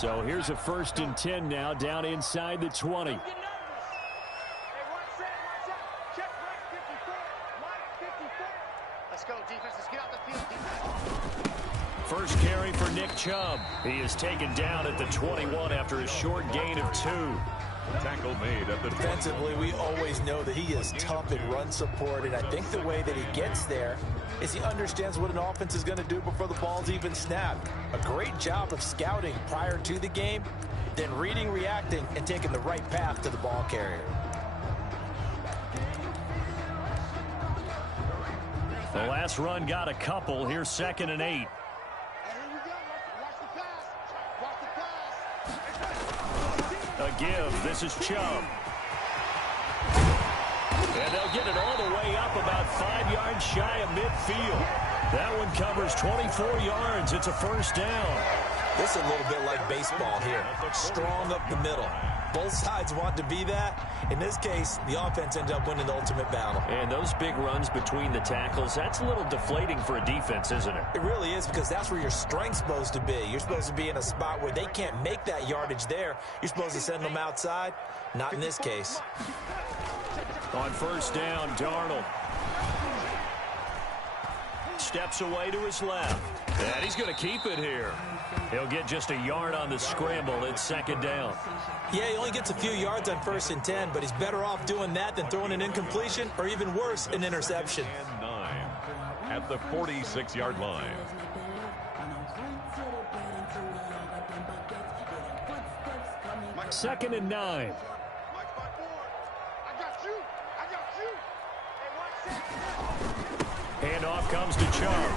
So here's a 1st and 10 now down inside the 20. Let's go, defense. Let's get out the field. First carry for Nick Chubb. He is taken down at the 21 after a short gain of 2. Tackle made at the defensively. We always know that he is tough in run support, and I think the way that he gets there is he understands what an offense is going to do before the ball's even snapped. A great job of scouting prior to the game, then reading, reacting, and taking the right path to the ball carrier. The last run got a couple. Here's 2nd and 8. A give. This is Chubb. And they'll get it all the way up about 5 yards shy of midfield. That one covers 24 yards. It's a 1st down. This is a little bit like baseball here. Strong up the middle. Both sides want to be that. In this case, the offense ended up winning the ultimate battle. And those big runs between the tackles, that's a little deflating for a defense, isn't it? It really is, because that's where your strength's supposed to be. You're supposed to be in a spot where they can't make that yardage there. You're supposed to send them outside. Not in this case. On 1st down, Darnold steps away to his left. And he's going to keep it here. He'll get just a yard on the scramble. It's 2nd down. Yeah, he only gets a few yards on 1st and 10, but he's better off doing that than throwing an incompletion or even worse, an interception. And 9 at the 46-yard line. Second and 9. Handoff comes to Chubb.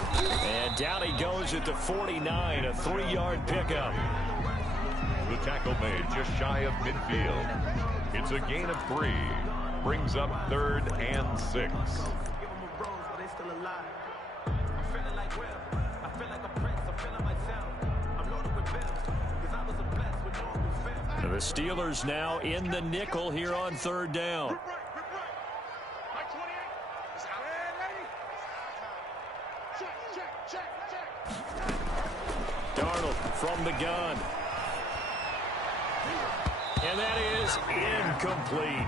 And down he goes at the 49, a 3-yard pickup. The tackle made just shy of midfield. It's a gain of 3. Brings up 3rd and 6. The Steelers now in the nickel here on 3rd down. Darnold from the gun. And that is incomplete.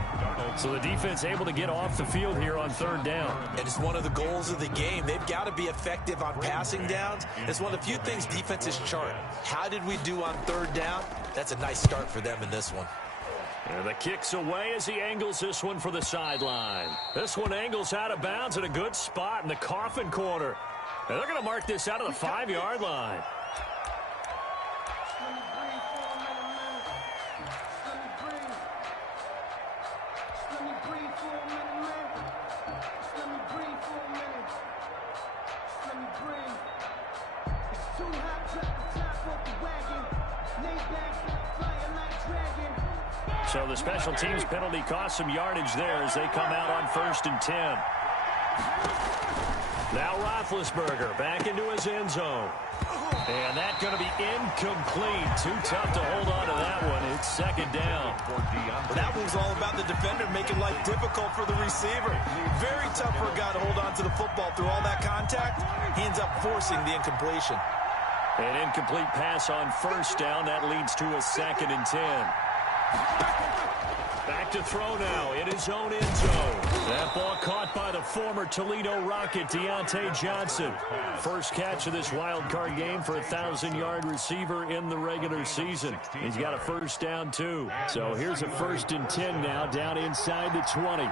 So the defense able to get off the field here on 3rd down. And it's one of the goals of the game. They've got to be effective on passing downs. It's one of the few things defenses chart. How did we do on 3rd down? That's a nice start for them in this one. And the kick's away as he angles this one for the sideline. This one angles out of bounds at a good spot in the coffin corner. And they're going to mark this out of the 5-yard line. So the special teams penalty cost some yardage there as they come out on 1st and 10. Now Roethlisberger back into his end zone. And that's going to be incomplete. Too tough to hold on to that one. It's 2nd down. That one's all about the defender making life difficult for the receiver. Very tough for a guy to hold on to the football through all that contact. He ends up forcing the incompletion. An incomplete pass on 1st down. That leads to a 2nd and 10. Back to throw now in his own end zone. That ball caught by the former Toledo Rocket, Deontay Johnson. First catch of this wild card game for a 1,000-yard receiver in the regular season. He's got a 1st down, too. So here's a 1st and 10 now down inside the 20.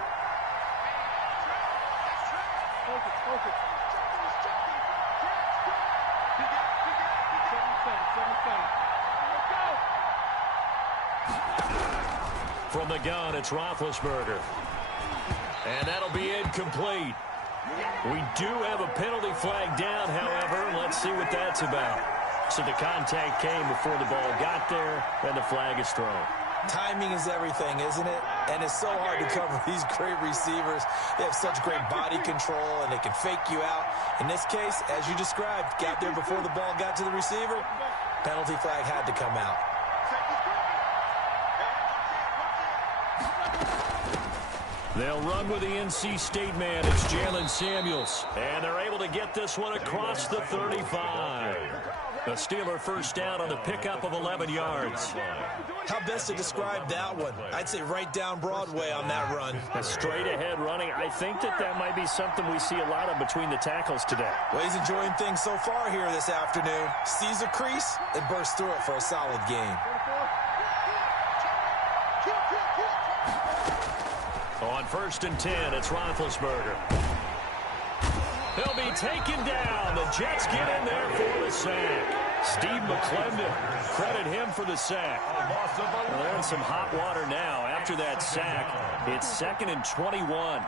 From the gun, it's Roethlisberger. And that'll be incomplete. We do have a penalty flag down, however. Let's see what that's about. So the contact came before the ball got there, and the flag is thrown. Timing is everything, isn't it? And it's so hard to cover these great receivers. They have such great body control, and they can fake you out. In this case, as you described, got there before the ball got to the receiver. Penalty flag had to come out. They'll run with the NC State man. It's Jalen Samuels. And they're able to get this one across the 35. The Steeler first down on the pickup of 11 yards. How best to describe that one? I'd say right down Broadway on that run. A straight ahead running. I think that might be something we see a lot of between the tackles today. Well, he's enjoying things so far here this afternoon. Sees a crease and bursts through it for a solid gain. On 1st and 10, it's Roethlisberger. He'll be taken down. The Jets get in there for the sack. Steve McClendon, credit him for the sack. Well, they're in some hot water now. After that sack, it's 2nd and 21.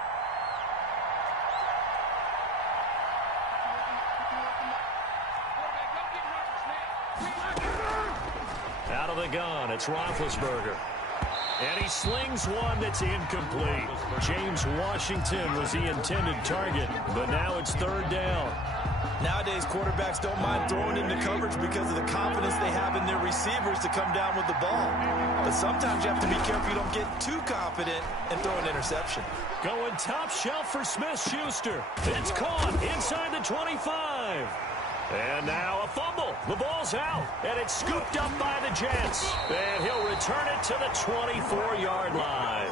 Out of the gun, it's Roethlisberger. And he slings one that's incomplete. James Washington was the intended target, but now it's 3rd down. Nowadays, quarterbacks don't mind throwing into coverage because of the confidence they have in their receivers to come down with the ball. But sometimes you have to be careful you don't get too confident and throw an interception. Going top shelf for Smith-Schuster. It's caught inside the 25. And now a fumble. The ball's out, and it's scooped up by the Jets. And he'll return it to the 24-yard line.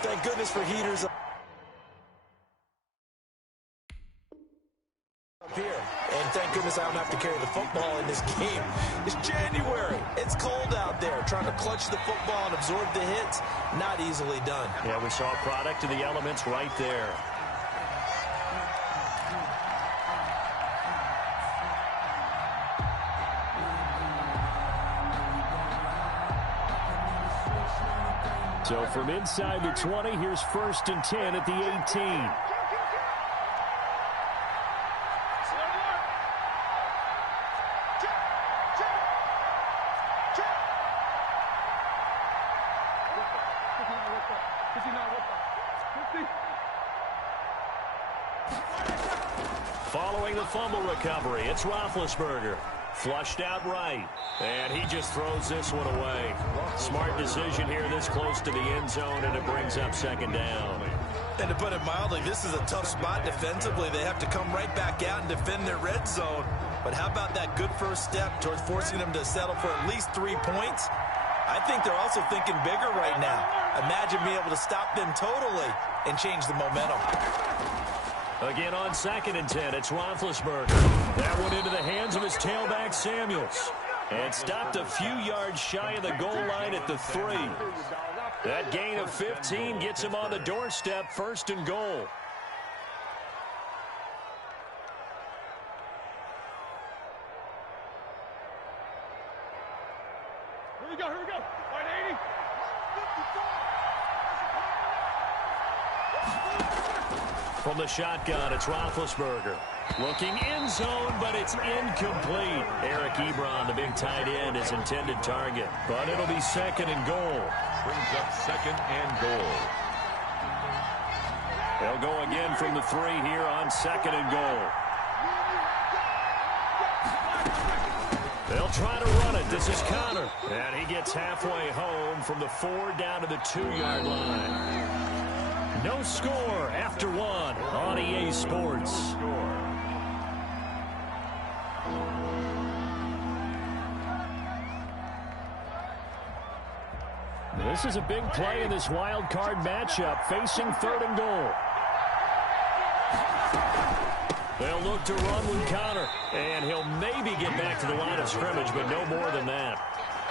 Thank goodness for heaters up here. And thank goodness I don't have to carry the football in this game. It's January. It's cold out there. Trying to clutch the football and absorb the hits, not easily done. Yeah, we saw a product of the elements right there. So from inside the 20, here's 1st and 10 at the 18. Following the fumble recovery, it's Roethlisberger. Flushed out right, and he just throws this one away. Smart decision here this close to the end zone, and it brings up 2nd down. And to put it mildly, this is a tough spot defensively. They have to come right back out and defend their red zone. But how about that good first step towards forcing them to settle for at least 3 points? I think they're also thinking bigger right now. Imagine being able to stop them totally and change the momentum. Again on 2nd and 10, it's Roethlisberger. That one into the hands of his tailback, Samuels. And stopped a few yards shy of the goal line at the 3. That gain of 15 gets him on the doorstep, 1st and goal. Here we go. Line 80. From the shotgun, it's Roethlisberger. Looking end zone, but it's incomplete. Eric Ebron, the big tight end, his intended target. But it'll be 2nd and goal. Brings up 2nd and goal. They'll go again from the 3 here on 2nd and goal. They'll try to run it. This is Connor. And he gets halfway home from the 4 down to the 2-yard line. No score after 1 on EA Sports. This is a big play in this wild card matchup, facing 3rd and goal. They'll look to run with Connor, and he'll maybe get back to the line of scrimmage, but no more than that.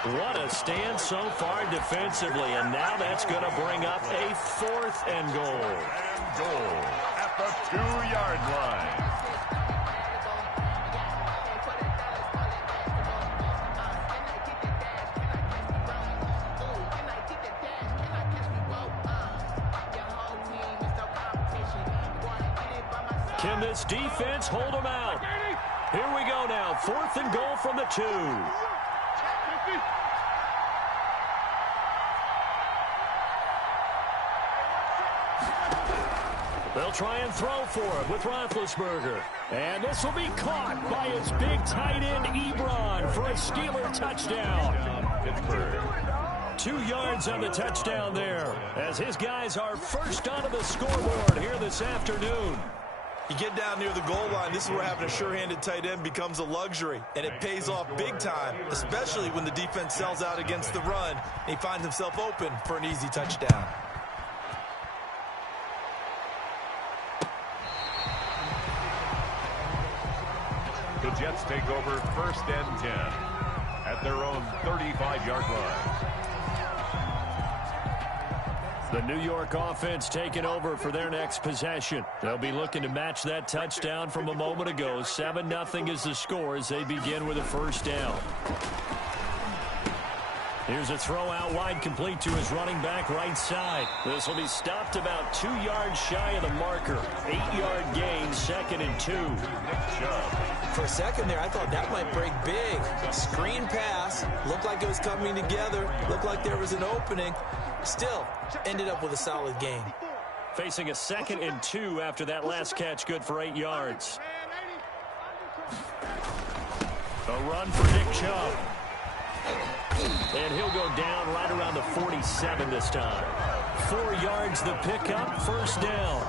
What a stand so far defensively, and now that's going to bring up a 4th and goal. And goal at the 2-yard line. Can this defense hold them out? Here we go now, 4th and goal from the 2. They'll try and throw for it with Roethlisberger. And this will be caught by his big tight end, Ebron, for a Steeler touchdown. 2 yards on the touchdown there, as his guys are first onto the scoreboard here this afternoon. You get down near the goal line, this is where having a sure-handed tight end becomes a luxury, and it pays off big time, especially when the defense sells out against the run, and he finds himself open for an easy touchdown. The Jets take over 1st and 10 at their own 35-yard line. The New York offense taking over for their next possession. They'll be looking to match that touchdown from a moment ago. 7-0 is the score as they begin with a 1st down. Here's a throw out wide, complete to his running back right side. This will be stopped about 2 yards shy of the marker. 8-yard gain, 2nd and 2. For a second there, I thought that might break big. Screen pass, looked like it was coming together, looked like there was an opening. Still, ended up with a solid gain. Facing a 2nd and 2 after that last catch, good for 8 yards. A run for Nick Chubb. And he'll go down right around the 47 this time. 4 yards the pickup, 1st down.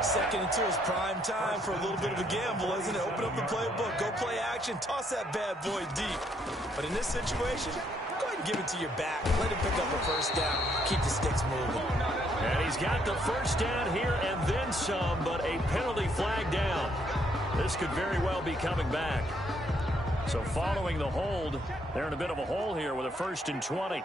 2nd and 2 is prime time for a little bit of a gamble, isn't it? Open up the playbook, go play action, toss that bad boy deep. But in this situation, go ahead and give it to your back. Let him pick up a 1st down. Keep the sticks moving. And he's got the 1st down here and then some, but a penalty flag down. This could very well be coming back. So following the hold, they're in a bit of a hole here with a 1st and 20.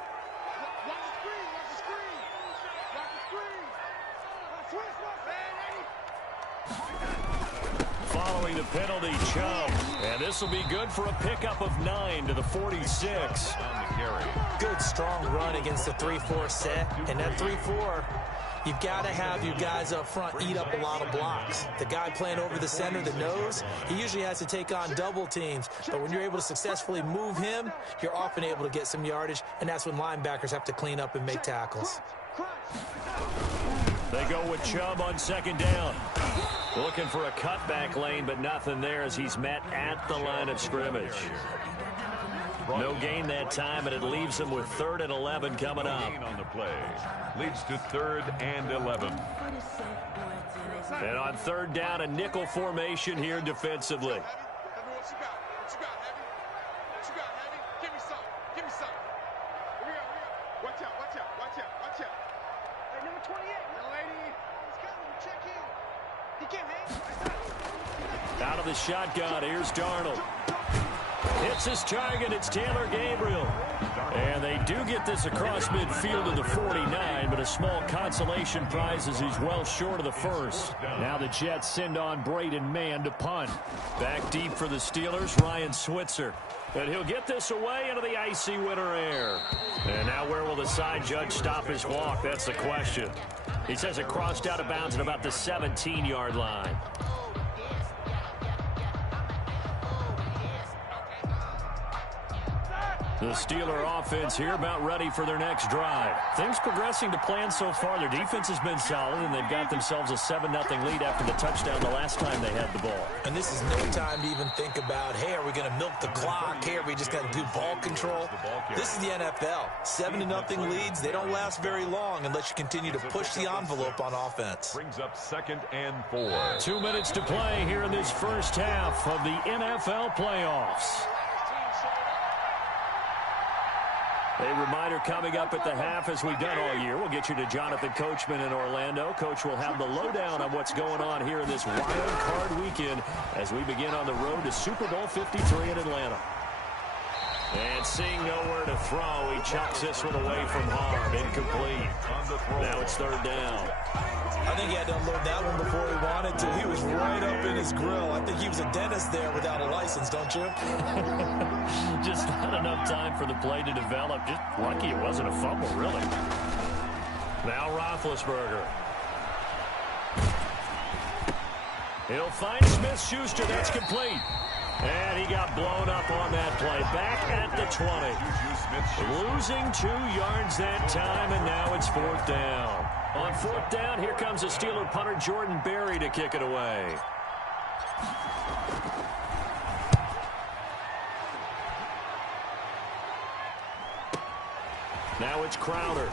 Following the penalty, Chubb. And this will be good for a pickup of 9 to the 46. Good, strong run against the 3-4 set. And that 3-4, you've got to have your guys up front eat up a lot of blocks. The guy playing over the center, the nose, he usually has to take on double teams. But when you're able to successfully move him, you're often able to get some yardage, and that's when linebackers have to clean up and make tackles. They go with Chubb on 2nd down. Looking for a cutback lane, but nothing there as he's met at the line of scrimmage. No gain that time, and it leaves him with 3rd and 11 coming up. On the play leads to 3rd and 11. And on 3rd down, a nickel formation here defensively. Out of the shotgun, here's Darnold. Hits his target, it's Taylor Gabriel. And they do get this across midfield to the 49, but a small consolation prize as he's well short of the 1st. Now the Jets send on Braden Mann to punt. Back deep for the Steelers, Ryan Switzer. And he'll get this away into the icy winter air. And now where will the side judge stop his walk? That's the question. He says it crossed out of bounds at about the 17-yard line. The Steeler offense here about ready for their next drive. Things progressing to plan so far. Their defense has been solid, and they've got themselves a 7-0 lead after the touchdown the last time they had the ball. And this is no time to even think about, hey, are we going to milk the clock? Hey, are we just going to do ball control? This is the NFL. 7-0 leads, they don't last very long unless you continue to push the envelope on offense. Brings up 2nd and 4. 2 minutes to play here in this first half of the NFL playoffs. A reminder coming up at the half, as we've done all year. We'll get you to Jonathan Coachman in Orlando. Coach will have the lowdown on what's going on here in this wild card weekend as we begin on the road to Super Bowl 53 in Atlanta. And seeing nowhere to throw, he chucks this one away from harm. Incomplete. Now it's 3rd down. I think he had to unload that one before he wanted to. He was right up in his grill. I think he was a dentist there without a license, don't you? Just not enough time for the play to develop. Just lucky it wasn't a fumble, really. Now Roethlisberger. He'll find Smith-Schuster. That's complete. And he got blown up on that play. Back at the 20. Losing 2 yards that time, and now it's 4th down. On 4th down, here comes a Steeler punter, Jordan Berry, to kick it away. Now it's Crowder.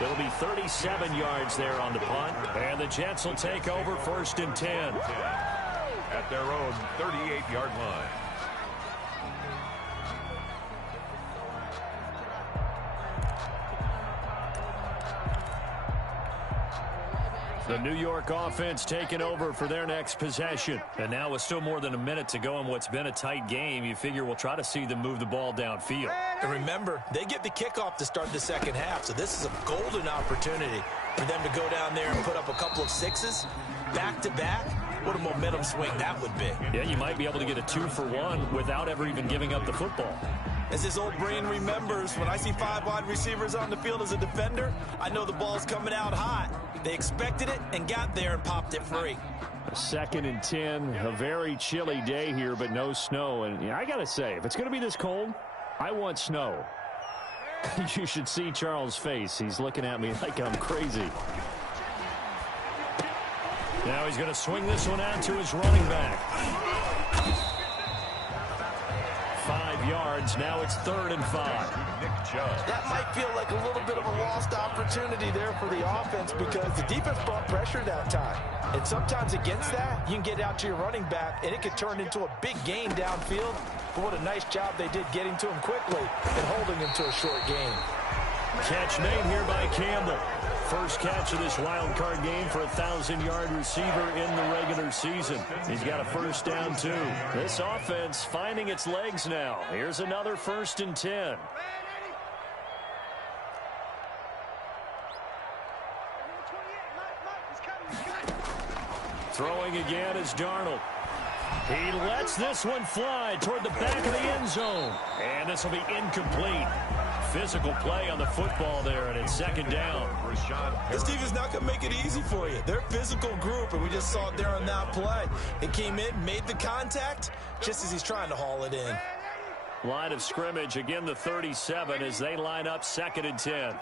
It'll be 37 yards there on the punt. And the Jets will take over 1st and 10. At their own 38-yard line. The New York offense taking over for their next possession. And now with still more than a minute to go in what's been a tight game, you figure we'll try to see them move the ball downfield. And remember, they get the kickoff to start the second half, so this is a golden opportunity for them to go down there and put up a couple of sixes back-to-back. What a momentum swing that would be. Yeah, you might be able to get a 2-for-1 without ever even giving up the football. As his old brain remembers, when I see 5 wide receivers on the field as a defender, I know the ball's coming out hot. They expected it and got there and popped it free. 2nd and 10, a very chilly day here, but no snow. And I got to say, if it's going to be this cold, I want snow. You should see Charles' face. He's looking at me like I'm crazy. Now he's going to swing this one out to his running back. 5 yards. Now it's 3rd and 5. That might feel like a little bit of a lost opportunity there for the offense because the defense brought pressure that time. And sometimes against that, you can get out to your running back, and it could turn into a big gain downfield. But what a nice job they did getting to him quickly and holding him to a short gain. Catch made here by Campbell. First catch of this wild card game for a 1,000-yard receiver in the regular season. He's got a first down, too. This offense finding its legs now. Here's another 1st and 10. Throwing again is Darnold. He lets this one fly toward the back of the end zone. And this will be incomplete. Physical play on the football there, and it's 2nd down. This defense not going to make it easy for you. They're a physical group, and we just saw it there on that play. It came in, made the contact, just as he's trying to haul it in. Line of scrimmage, again the 37 as they line up 2nd and 10.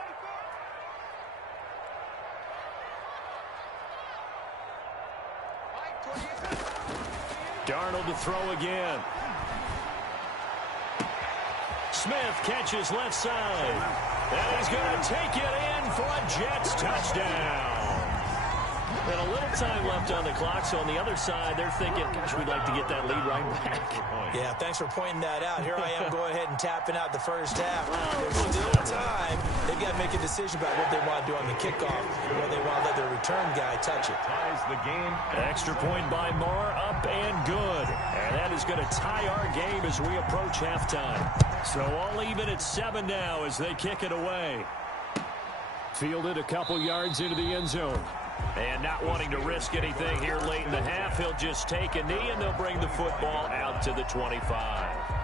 Darnold to throw again. Smith catches left side. And he's going to take it in for a Jets touchdown. And a little time left on the clock, so on the other side, they're thinking, gosh, we'd like to get that lead right back. Yeah, thanks for pointing that out. Here I am going ahead and tapping out the first half. There's still time. They've got to make a decision about what they want to do on the kickoff, whether they want to let their return guy touch it. Ties the game. Extra point by Moore, up and good. And that is going to tie our game as we approach halftime. So all even at 7 now as they kick it away. Fielded a couple yards into the end zone. And not wanting to risk anything here late in the half, he'll just take a knee and they'll bring the football out to the 25.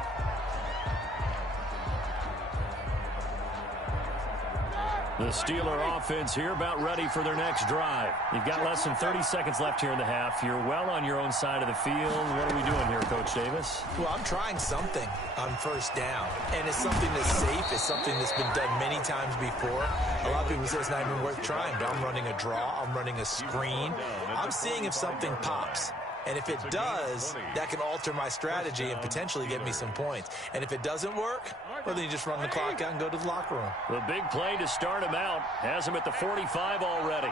The Steeler offense here about ready for their next drive. You've got less than 30 seconds left here in the half. You're well on your own side of the field. What are we doing here, Coach Davis? Well, I'm trying something on first down. And it's something that's safe. It's something that's been done many times before. A lot of people say it's not even worth trying, but I'm running a draw. I'm running a screen. I'm seeing if something pops. And if it does, that can alter my strategy and potentially get me some points. And if it doesn't work, well, then you just run the clock out and go to the locker room. The big play to start him out. Has him at the 45 already.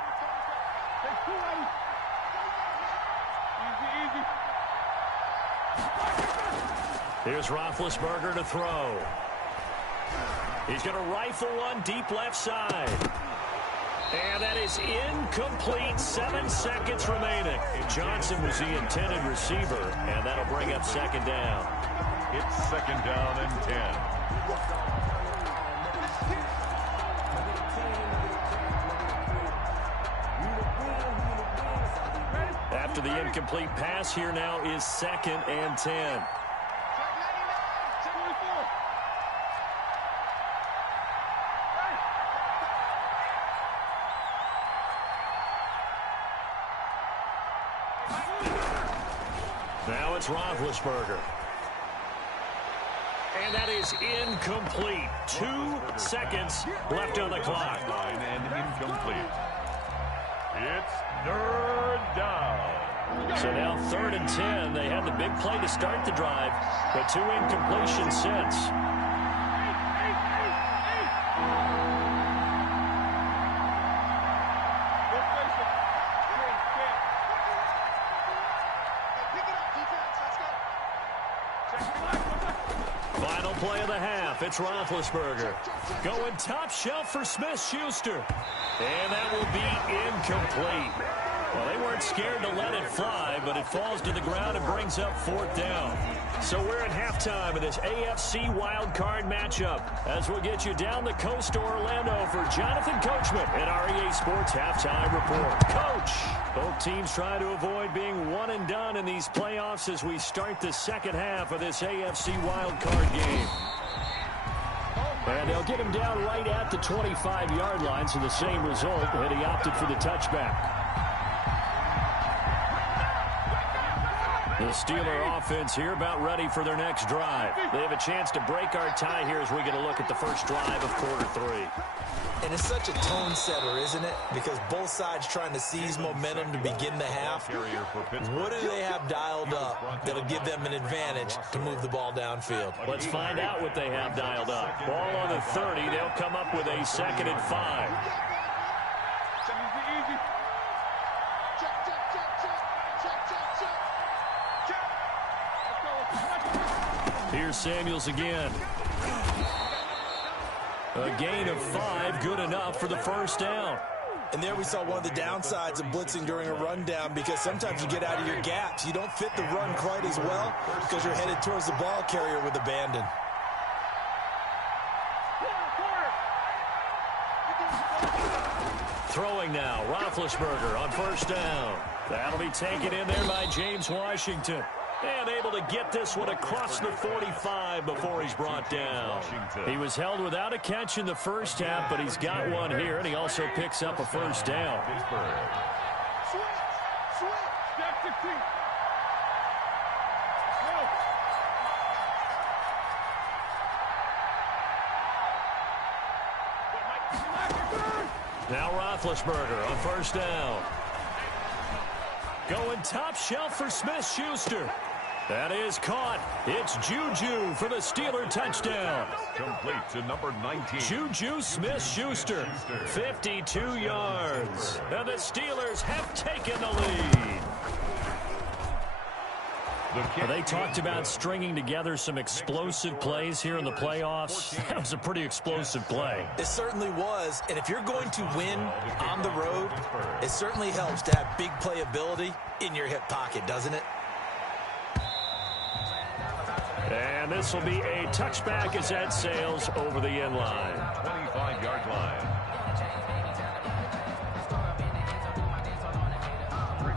Here's Roethlisberger to throw. He's going to rifle one deep left side. And that is incomplete. 7 seconds remaining. Johnson was the intended receiver, and that'll bring up 2nd down. It's 2nd down and 10. After the incomplete pass, here now is 2nd and 10. Now it's Roethlisberger. And that is incomplete. 2 seconds left on the clock. And incomplete. It's 3rd down. So now 3rd and 10. They had the big play to start the drive, but 2 incompletions since. play of the half. It's Roethlisberger. Going top shelf for Smith-Schuster. And that will be incomplete. Well, they weren't scared to let it fly, but it falls to the ground and brings up 4th down. So we're at halftime of this AFC wildcard matchup as we'll get you down the coast to Orlando for Jonathan Coachman at our EA Sports Halftime Report. Coach, both teams try to avoid being one and done in these playoffs as we start the second half of this AFC wildcard game. And they'll get him down right at the 25-yard line, so the same result, and he opted for the touchback. The Steeler offense here about ready for their next drive. They have a chance to break our tie here as we get a look at the first drive of quarter 3. And it's such a tone setter, isn't it? Because both sides trying to seize momentum to begin the half. What do they have dialed up that'll give them an advantage to move the ball downfield? Let's find out what they have dialed up. Ball on the 30. They'll come up with a 2nd and 5. Here's Samuels again. A gain of 5, good enough for the first down. And there we saw one of the downsides of blitzing during a rundown, because sometimes you get out of your gaps. You don't fit the run quite as well because you're headed towards the ball carrier with abandon. Throwing now, Roethlisberger on first down. That'll be taken in there by James Washington. And able to get this one across the 45 before he's brought down. He was held without a catch in the first half, but he's got one here, and he also picks up a first down. Now Roethlisberger on first down. Going top shelf for Smith-Schuster. That is caught. It's Juju for the Steeler touchdown. Complete to number 19. Juju Smith-Schuster, 52 yards. And the Steelers have taken the lead. They talked about stringing together some explosive plays here in the playoffs. That was a pretty explosive play. It certainly was. And if you're going to win on the road, it certainly helps to have big playability in your hip pocket, doesn't it? And this will be a touchback as that sails over the end line. 25-yard line.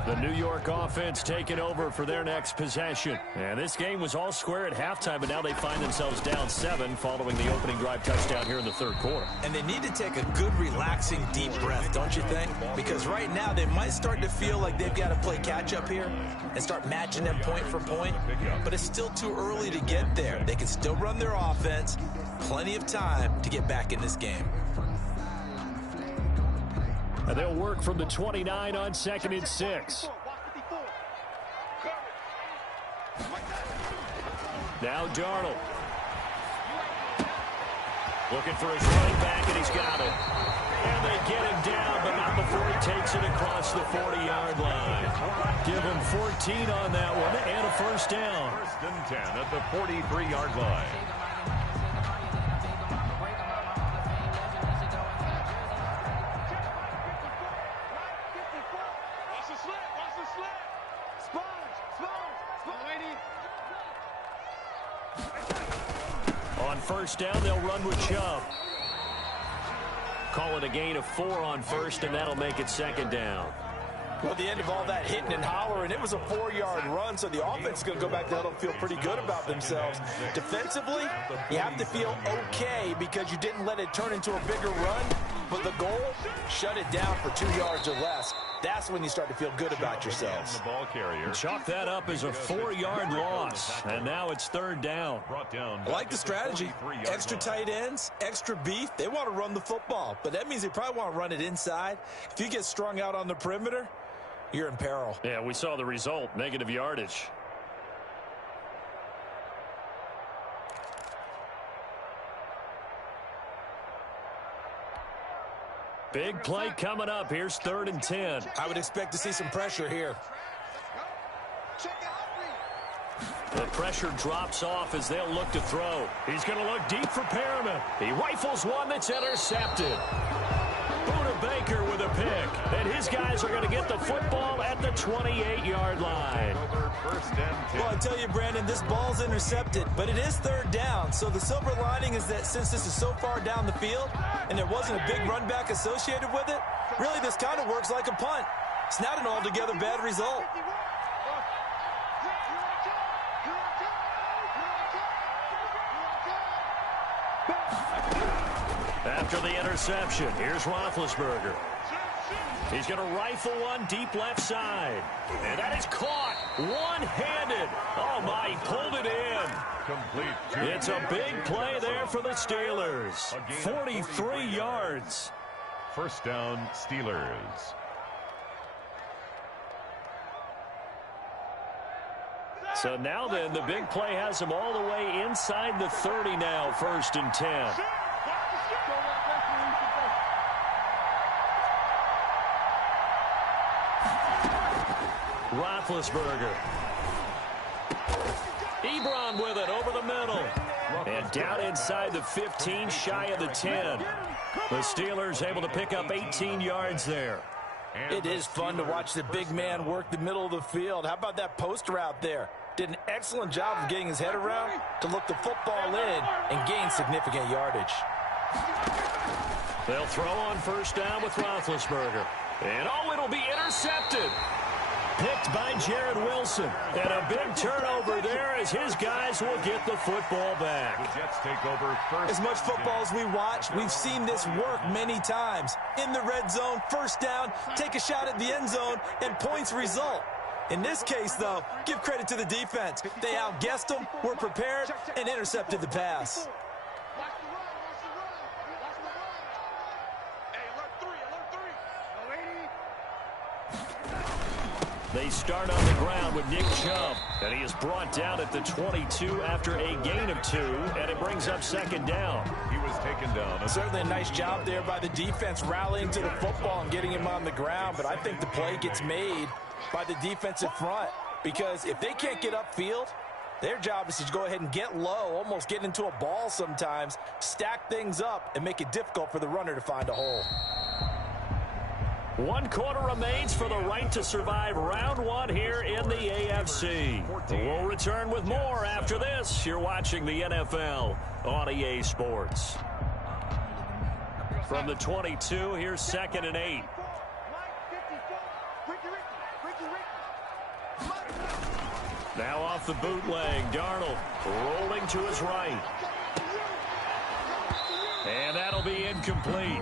The New York offense taking over for their next possession. And this game was all square at halftime, but now they find themselves down 7 following the opening drive touchdown here in the third quarter. And they need to take a good, relaxing, deep breath, don't you think? Because right now they might start to feel like they've got to play catch-up here and start matching them point for point. But it's still too early to get there. They can still run their offense. Plenty of time to get back in this game. And they'll work from the 29 on 2nd and 6. Now Darnold. Looking for his running back, and he's got it. And they get him down, but not before he takes it across the 40-yard line. Give him 14 on that one, and a first down. 1st and 10 at the 43-yard line. On first down, they'll run with Chubb. Call it a gain of 4 on first, and that'll make it 2nd down. Well, at the end of all that hitting and hollering, it was a 4-yard run, so the offense is going to go back to huddle and feel pretty good about themselves. Defensively, you have to feel okay because you didn't let it turn into a bigger run, but the goal, shut it down for 2 yards or less. That's when you start to feel good about yourselves. The ball carrier. Chalk that up as a 4-yard loss, and now it's 3rd down. Brought down. I like the strategy. Extra tight ends, extra beef. They want to run the football, but that means they probably want to run it inside. If you get strung out on the perimeter, you're in peril. Yeah, we saw the result, negative yardage. Big play coming up. Here's 3rd and 10. I would expect to see some pressure here. The pressure drops off as they'll look to throw. He's going to look deep for Perriman. He rifles one that's intercepted. Buda Baker with a pick. And his guys are going to get the football at the 28-yard line. Well, I tell you, Brandon, this ball's intercepted, but it is third down. So the silver lining is that since this is so far down the field and there wasn't a big run back associated with it, really this kind of works like a punt. It's not an altogether bad result. After the interception, here's Roethlisberger. He's going to rifle one deep left side. And that is caught one-handed. Oh, my, he pulled it in. Complete. It's a big play there for the Steelers. 43 yards. First down, Steelers. So now then, the big play has them all the way inside the 30 now, 1st and 10. Roethlisberger. Ebron with it over the middle. And down inside the 15, shy of the 10. The Steelers able to pick up 18 yards there. It is fun to watch the big man work the middle of the field. How about that post route there? Did an excellent job of getting his head around to look the football in and gain significant yardage. They'll throw on first down with Roethlisberger. And oh, it'll be intercepted. Picked by Jared Wilson. And a big turnover there as his guys will get the football back. The Jets take over first. As much football as we watch, we've seen this work many times. In the red zone, first down, take a shot at the end zone, and points result. In this case, though, give credit to the defense. They outguessed them, were prepared, and intercepted the pass. They start on the ground with Nick Chubb, and he is brought down at the 22 after a gain of 2, and it brings up second down. He was taken down. Certainly a nice job there by the defense rallying to the football and getting him on the ground, but I think the play gets made by the defensive front because if they can't get upfield, their job is to go ahead and get low, almost get into a ball sometimes, stack things up, and make it difficult for the runner to find a hole. 1 quarter remains for the right to survive round 1 here in the AFC. We'll return with more after this. You're watching the NFL on EA Sports. From the 22, here's 2nd and 8. Now off the bootleg, Darnold rolling to his right. And that'll be incomplete.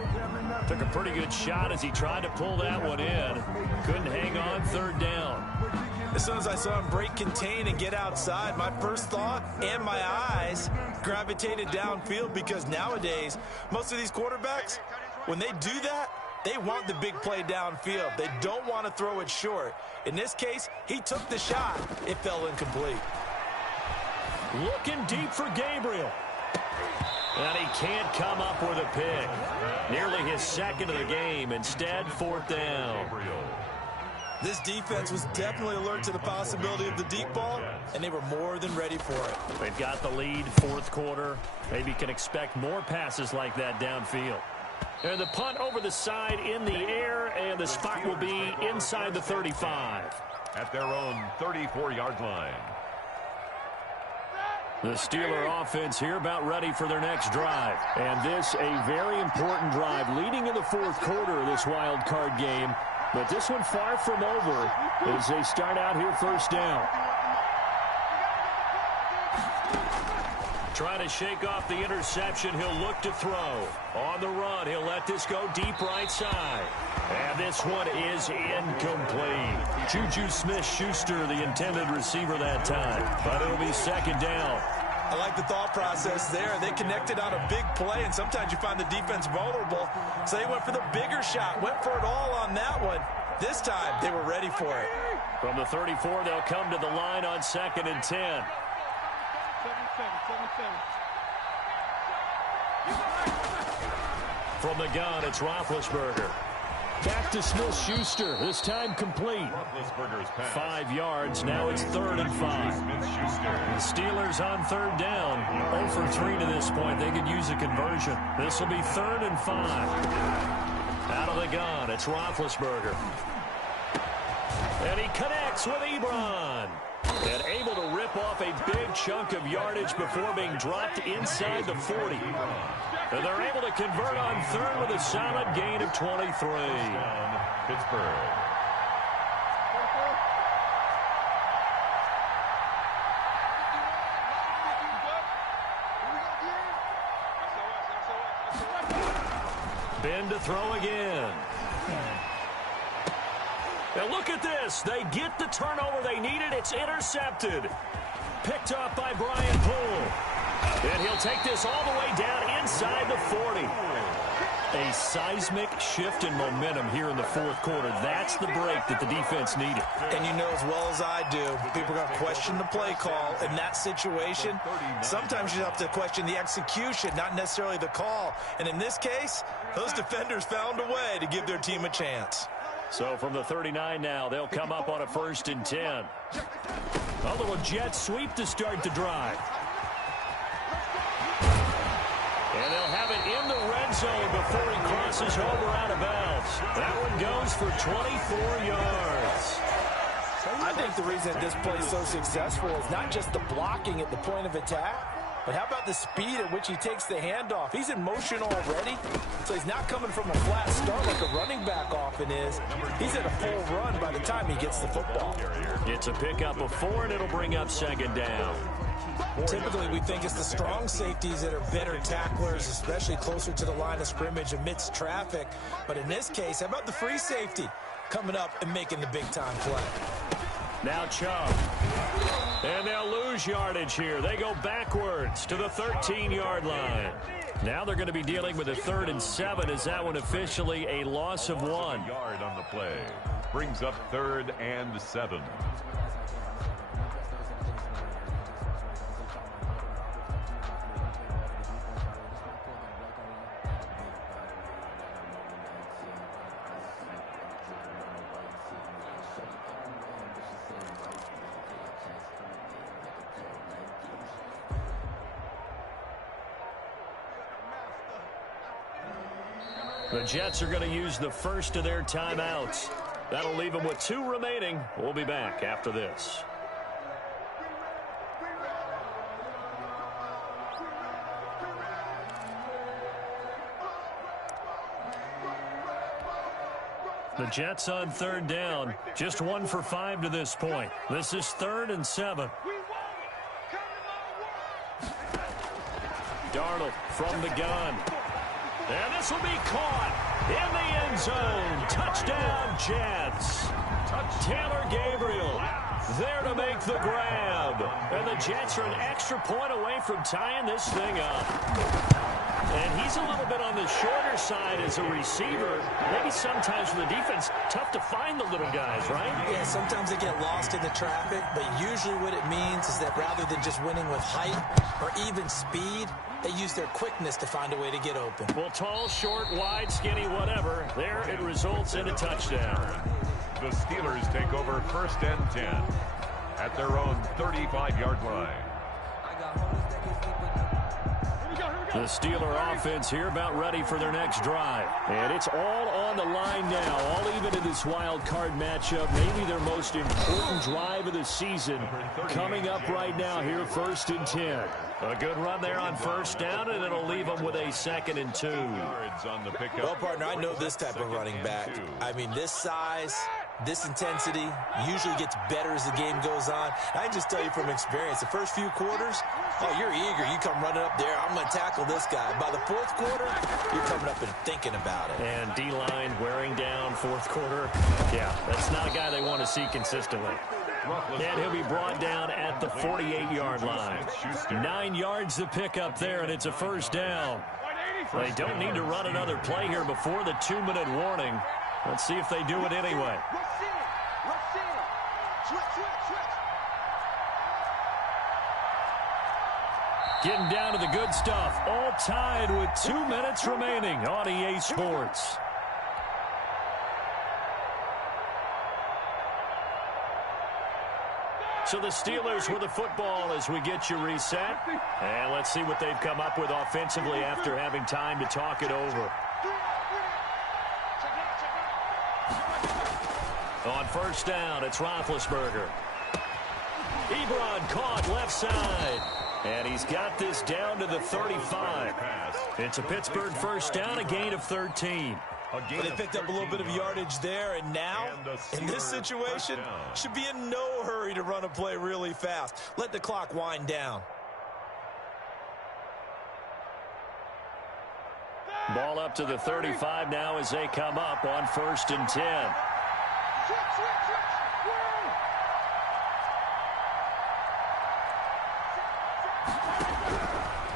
Took a pretty good shot as he tried to pull that one in. Couldn't hang on, 3rd down. As soon as I saw him break contain and get outside, my first thought and my eyes gravitated downfield because nowadays, most of these quarterbacks, when they do that, they want the big play downfield. They don't want to throw it short. In this case, he took the shot. It fell incomplete. Looking deep for Gabriel. And he can't come up with a pick. Nearly his 2nd of the game. Instead, 4th down. This defense was definitely alert to the possibility of the deep ball, and they were more than ready for it. They've got the lead, 4th quarter. Maybe can expect more passes like that downfield. And the punt over the side in the air, and the spot will be inside the 35. At their own 34-yard line. The Steeler offense here about ready for their next drive. And this a very important drive leading in the 4th quarter of this wild card game. But this one far from over as they start out here first down. Trying to shake off the interception. He'll look to throw. On the run, he'll let this go deep right side. And this one is incomplete. Juju Smith-Schuster, the intended receiver that time. But it'll be 2nd down. I like the thought process there. They connected on a big play, and sometimes you find the defense vulnerable. So they went for the bigger shot, went for it all on that one. This time, they were ready for it. From the 34, they'll come to the line on 2nd and 10. From the gun, it's Roethlisberger. Back to Smith-Schuster, this time complete. 5 yards, now it's 3rd and 5. The Steelers on 3rd down. 0 for 3 to this point. They could use a conversion. This will be 3rd and 5. Out of the gun, it's Roethlisberger. And he connects with Ebron. And able to rip off a big chunk of yardage before being dropped inside the 40. And they're able to convert on 3rd with a solid gain of 23. Pittsburgh. Ben to throw again. Now look at this. They get the turnover they needed. It's intercepted. Picked up by Brian Poole. And he'll take this all the way down inside the 40. A seismic shift in momentum here in the 4th quarter. That's the break that the defense needed. And you know as well as I do, people are going to question the play call in that situation. Sometimes you have to question the execution, not necessarily the call. And in this case, those defenders found a way to give their team a chance. So from the 39 now, they'll come up on a 1st and 10. A little jet sweep to start the drive. And they'll have it in the red zone before he crosses over out of bounds. That one goes for 24 yards. I think the reason this play is so successful is not just the blocking at the point of attack, but how about the speed at which he takes the handoff? He's in motion already, so he's not coming from a flat start like a running back often is. He's at a full run by the time he gets the football. It's a pickup of 4, and it'll bring up 2nd down. Typically, we think it's the strong safeties that are better tacklers, especially closer to the line of scrimmage amidst traffic. But in this case, how about the free safety coming up and making the big-time play? Now Chubb. And they'll lose yardage here. They go backwards to the 13-yard line. Now they're going to be dealing with a 3rd and 7. Is that one officially a loss of 1? Yard on the play. Brings up 3rd and 7. The Jets are going to use the first of their timeouts. That'll leave them with 2 remaining. We'll be back after this. The Jets on 3rd down. Just 1 for 5 to this point. This is 3rd and 7. Darnold from the gun. And this will be caught in the end zone. Touchdown, Jets. Taylor Gabriel there to make the grab. And the Jets are an extra point away from tying this thing up. And he's a little bit on the shorter side as a receiver. Maybe sometimes for the defense, tough to find the little guys, right? Yeah, sometimes they get lost in the traffic, but usually what it means is that rather than just winning with height or even speed, they use their quickness to find a way to get open. Well, tall, short, wide, skinny, whatever. There it results in a touchdown. The Steelers take over 1st and 10 at their own 35-yard line. The Steeler offense here about ready for their next drive. And it's all on the line now, all even in this wild card matchup. Maybe their most important drive of the season coming up right now here, 1st and 10. A good run there on 1st down, and it'll leave them with a 2nd and 2. Well, partner, I know this type of running back. I mean, this size, this intensity usually gets better as the game goes on. I can just tell you from experience, the first few quarters, oh, you're eager. You come running up there, I'm going to tackle this guy. By the 4th quarter, you're coming up and thinking about it. And D-line wearing down 4th quarter. Yeah, that's not a guy they want to see consistently. And he'll be brought down at the 48-yard line. 9 yards to pick up there, and it's a 1st down. They don't need to run another play here before the 2-minute warning. Let's see if they do it anyway. Getting down to the good stuff. All tied with 2 minutes remaining on EA Sports. So the Steelers with the football as we get you reset. And let's see what they've come up with offensively after having time to talk it over. On first down, it's Roethlisberger. Ebron caught left side. And he's got this down to the 35. It's a Pittsburgh first down, a gain of 13. They picked up a little bit of yardage there, and now, in this situation, should be in no hurry to run a play really fast. Let the clock wind down. Ball up to the 35 now as they come up on first and 10.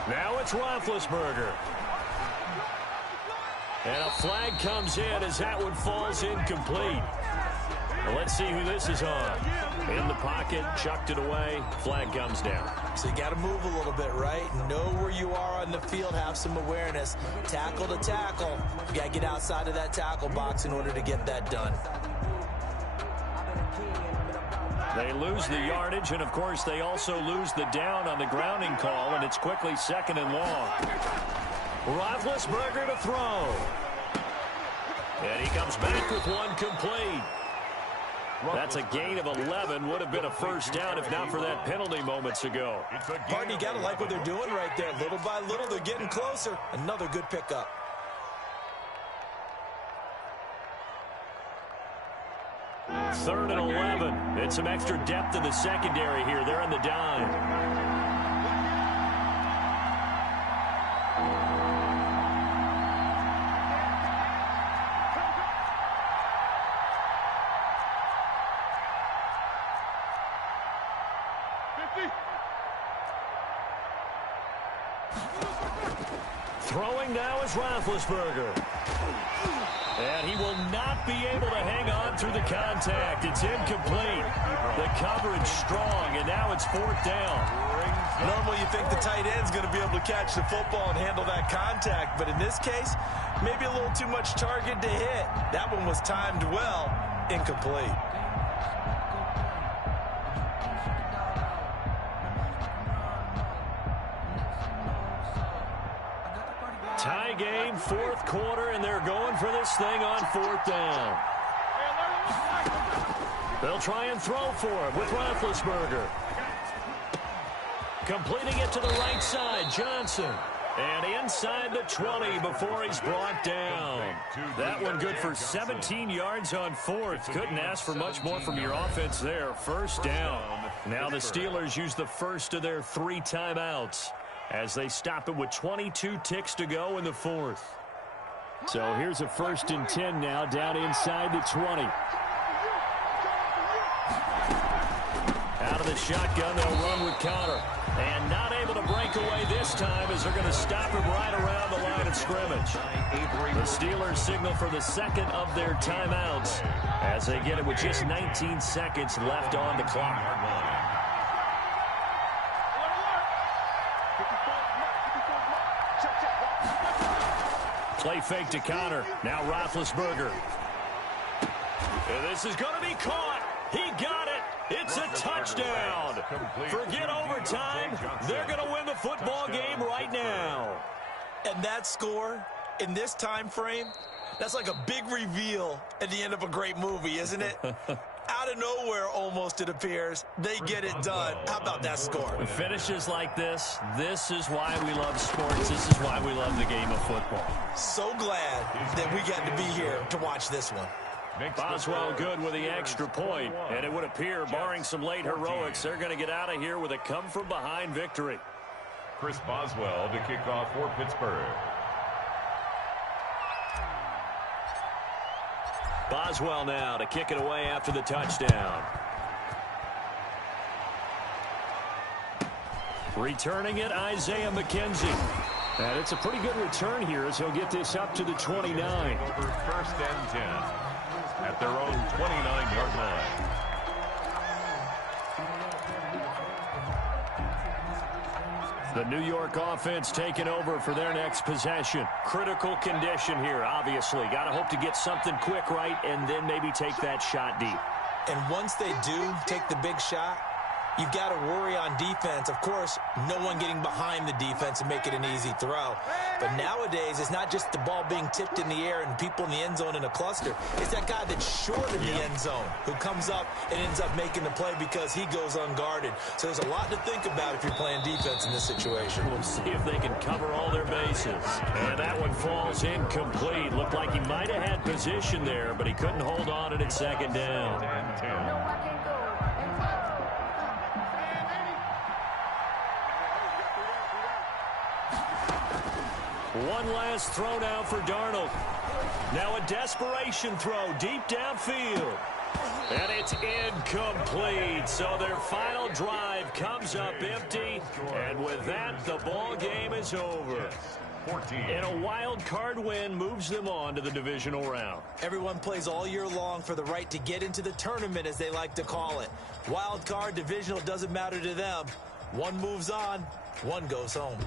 Now it's Roethlisberger. And a flag comes in as that one falls incomplete. Well, let's see who this is on. In the pocket, chucked it away, flag comes down. So you got to move a little bit, right? Know where you are on the field, have some awareness. Tackle to tackle. You got to get outside of that tackle box in order to get that done. They lose the yardage, and of course they also lose the down on the grounding call, and it's quickly second and long. Roethlisberger to throw. And he comes back with one complete. That's a gain of 11. Would have been a first down if not for that penalty moments ago. Pardon, you got to like what they're doing right there. Little by little, they're getting closer. Another good pickup. Third and 11. It's some extra depth in the secondary here. They're in the dime. Throwing now is Roethlisberger. And he will not be able to hang on through the contact. It's incomplete. The coverage strong, and now it's fourth down. Normally you think the tight end's going to be able to catch the football and handle that contact, but in this case, maybe a little too much target to hit. That one was timed well, incomplete. Tie game, fourth quarter, and they're going for this thing on fourth down. They'll try and throw for it with Roethlisberger. Completing it to the right side, Johnson. And inside the 20 before he's brought down. That one good for 17 yards on fourth. Couldn't ask for much more from your offense there. First down. Now the Steelers use the first of their 3 timeouts as they stop it with 22 ticks to go in the fourth. So here's a first and 10 now down inside the 20. Out of the shotgun, they'll run with Connor. And not able to break away this time as they're going to stop him right around the line of scrimmage. The Steelers signal for the second of their timeouts as they get it with just 19 seconds left on the clock. Play fake to Connor. Now Roethlisberger. And this is going to be caught. He got it. It's a touchdown. Forget overtime. They're going to win the football game right now. And that score in this time frame, that's like a big reveal at the end of a great movie, isn't it? Out of nowhere, almost, it appears. They get it done. How about that score? With finishes like this is why we love sports. This is why we love the game of football. So glad that we got to be here to watch this one. Boswell good with the extra point, and it would appear, barring some late heroics, they're going to get out of here with a come-from-behind victory. Chris Boswell to kick off for Pittsburgh. Boswell now to kick it away after the touchdown. Returning it, Isaiah McKenzie. And it's a pretty good return here as he'll get this up to the 29. Over first and 10 at their own 29-yard line. The New York offense taking over for their next possession. Critical condition here, obviously. Got to hope to get something quick right and then maybe take that shot deep. And once they do take the big shot, you've got to worry on defense. Of course, no one getting behind the defense and make it an easy throw. But nowadays, it's not just the ball being tipped in the air and people in the end zone in a cluster. It's that guy that's short of the end zone who comes up and ends up making the play because he goes unguarded. So there's a lot to think about if you're playing defense in this situation. We'll see if they can cover all their bases. And that one falls incomplete. Looked like he might have had position there, but he couldn't hold on at second down. One last throw now for Darnold. Now a desperation throw deep downfield. And it's incomplete. So their final drive comes up empty. And with that, the ball game is over. And a wild card win moves them on to the divisional round. Everyone plays all year long for the right to get into the tournament, as they like to call it. Wild card, divisional, doesn't matter to them. One moves on, one goes home.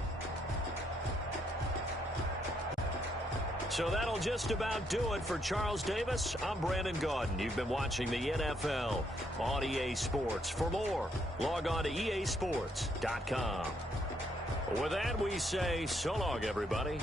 So that'll just about do it for Charles Davis. I'm Brandon Gaudin. You've been watching the NFL on EA Sports. For more, log on to easports.com. With that, we say so long, everybody.